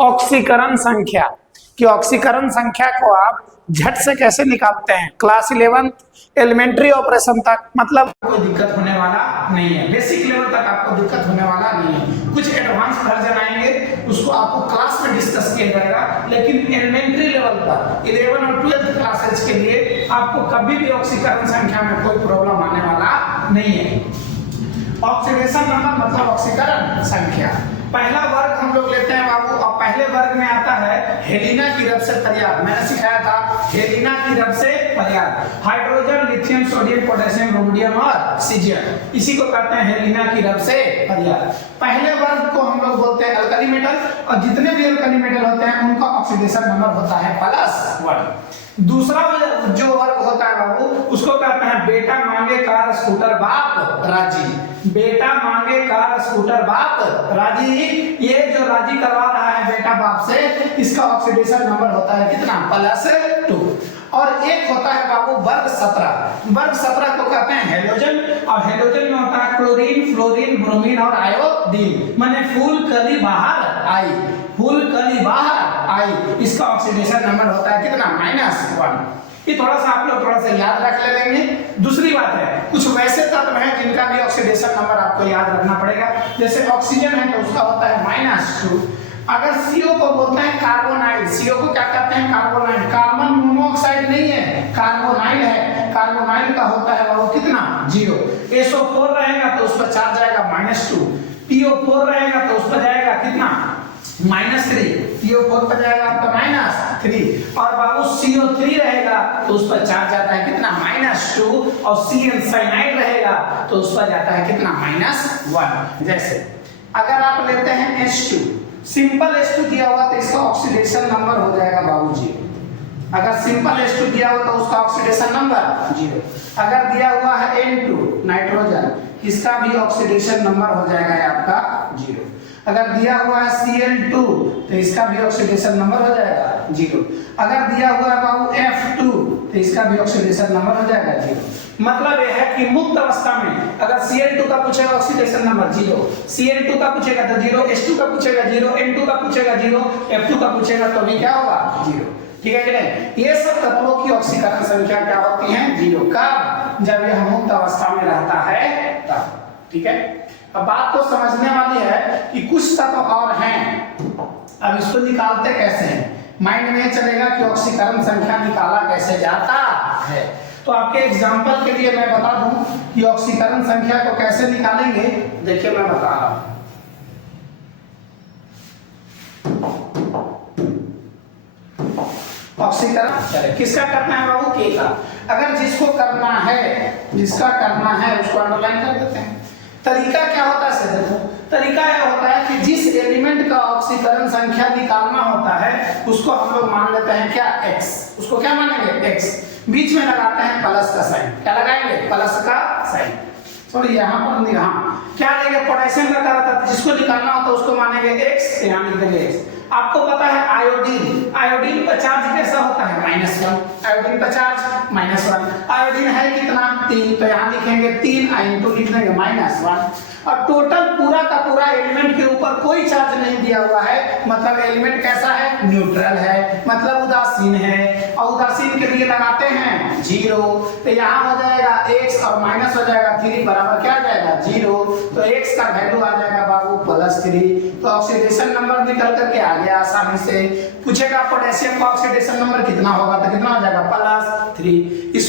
ऑक्सीकरण संख्या कि ऑक्सीकरण संख्या को आप झट से कैसे निकालते हैं। क्लास 11 एलिमेंट्री ऑपरेशन तक मतलब कोई दिक्कत होने वाला नहीं है, बेसिक लेवल तक आपको दिक्कत होने वाला नहीं है। कुछ एडवांस वर्जन आएंगे उसको आपको क्लास में डिस्कस किया जाएगा, लेकिन एलिमेंट्री लेवल पर 11 और 12 क्लासेज के लिए आपको कभी भी ऑक्सीकरण संख्या में कोई प्रॉब्लम आने वाला नहीं है। ऑक्सीडेशन नंबर मतलब ऑक्सीकरण संख्या। पहला वर्ग हम लोग लेते हैं बाबू, और पहले वर्ग में आता है हेलिना की रब से पर्याप्त। मैंने सिखाया था हेलिना की रब से पर्याप्त, hydrogen, lithium, sodium, potassium, rhodium और सीजियम, इसी को कहते हैं हेलिना की रब से पर्याप्त। पहले वर्ग को हम लोग बोलते हैं अल्कली मेटल, और जितने भी अल्कली मेटल होते हैं उनका ऑक्सीडेशन नंबर होता है +1। दूसरा जो वर्ग होता है बाबू उसको कहते हैं बेटा मांगे कार स्कूटर बाप राजी। बेटा मांगे कार स्कूटर बाप राजी, ये जो राजी करवा रहा है बेटा बाप से, इसका ऑक्सीडेशन नंबर होता है कितना +2। और एक होता है बाबू वर्ग 17। वर्ग 17 को कहते हैं हेलोजन, और हेलोजन में होता है क्लोरीन, फ्लोरीन, ब्रोमीन और आयोडीन। माने फूल कली बाहर आई, फूल कली बाहर आई, इसका ऑक्सीडेशन नंबर होता है कितना -1। ये थोड़ा सा आप लोग थोड़ा सा याद रख लेंगे। दूसरी बात है कुछ वैसे तत्व हैं जिनका भी ऑक्सीडेशन नंबर आपको याद रखना पड़ेगा, जैसे ऑक्सीजन है तो उसका होता है -2। अगर CO को बोलते हैं कार्बोनाइल, CO को क्या कहते हैं कार्बोनाइल। कार्बन मोनोऑक्साइड नहीं है, कार्बोनाइल है। कार्बोनाइल का होता है वो कितना 0। SO4 रहेगा तो उस पर चार्ज आएगा -2। PO4 रहेगा तो उस पर जाएगा कितना -3। PO4 पर जाएगा आपका -3। और बाबू CO3 रहेगा तो उस पर चार्ज जाता है कितना -2। और CN साइनाइड रहेगा तो उस पर जाता है कितना -1। जैसे अगर आप लेते हैं H2, सिंपल H2 दिया हुआ तो इसका ऑक्सीडेशन नंबर हो जाएगा बाबू 0। अगर सिंपल H2 दिया हुआ तो उसका ऑक्सीडेशन नंबर 0। अगर दिया हुआ है N2 नाइट्रोजन, इसका भी ऑक्सीडेशन नंबर हो जाएगा आपका 0। अगर दिया हुआ है Cl2 तो इसका भी ऑक्सीडेशन नंबर हो जाएगा 0। अगर दिया हुआ है बाबू F2 तो इसका भी ऑक्सीडेशन नंबर हो जाएगा 0। मतलब यह है कि मुक्त अवस्था में अगर Cl2 का पूछेगा ऑक्सीडेशन नंबर 0, Cl2 का पूछेगा तो 0, H2 का पूछेगा 0, N2 का पूछेगा 0, F2 का पूछेगा तो भी क्या होगा 0। ठीक है कि नहीं। ये सब तत्वों की ऑक्सीकरण संख्या क्या होती है 0। कब? जब यह मुक्त अवस्था में रहता है तब। ठीक है, अब बात तो समझने वाली है कि कुछ तत्व और हैं, अब इसको निकालते कैसे हैं। माइंड में चलेगा कि ऑक्सीकरण संख्या निकाला कैसे जाता है। तो आपके एग्जांपल के लिए मैं बता दूं कि ऑक्सीकरण संख्या को कैसे निकालेंगे। देखिए मैं बता रहा हूं। ऑक्सीकरण किसका करना है बाबू K का। अगर जिसको करना है, जिसका करना है उसको अंडरलाइन कर देते हैं। तरीका क्या होता है सर, देखो तरीका यह होता है कि जिस एलिमेंट का ऑक्सीकरण संख्या निकालना होता है उसको हम लोग मान लेते हैं क्या x। उसको क्या मानेंगे x, बीच में लगाते हैं प्लस का साइन। क्या लगाएंगे प्लस का साइन। सॉरी यहाँ पर यहाँ क्या लेंगे पोटेशियम का करा था, जिसको निकालना होता है उसको मानेंगे x, यहाँ लिख देंगे x। आपको पता है आयोडीन, आयोडीन का चार्ज कैसा होता है -1। आयोडीन का चार्ज -1। आयोडीन है कितना 3, तो यहाँ लिखेंगे 3 I लिख देंगे -1। और टोटल पूरा का पूरा एलिमेंट के ऊपर कोई चार्ज नहीं दिया हुआ है, मतलब एलिमेंट कैसा है न्यूट्रल है, मतलब उदासीन है। और उदासीन के लिए लगाते हैं 0, तो यहाँ हो जाएगा x और माइनस हो जाएगा 3 बराबर क्या आ जाएगा 0। तो x का वैल्यू आ जाएगा बाबू +3। तो ऑक्सीडेशन नंबर निकल करके आ गया आसानी से। पूछेगा पोटेशियम का ऑक्सीडेशन नंबर कितना होगा तो कितना हो जाएगा +3।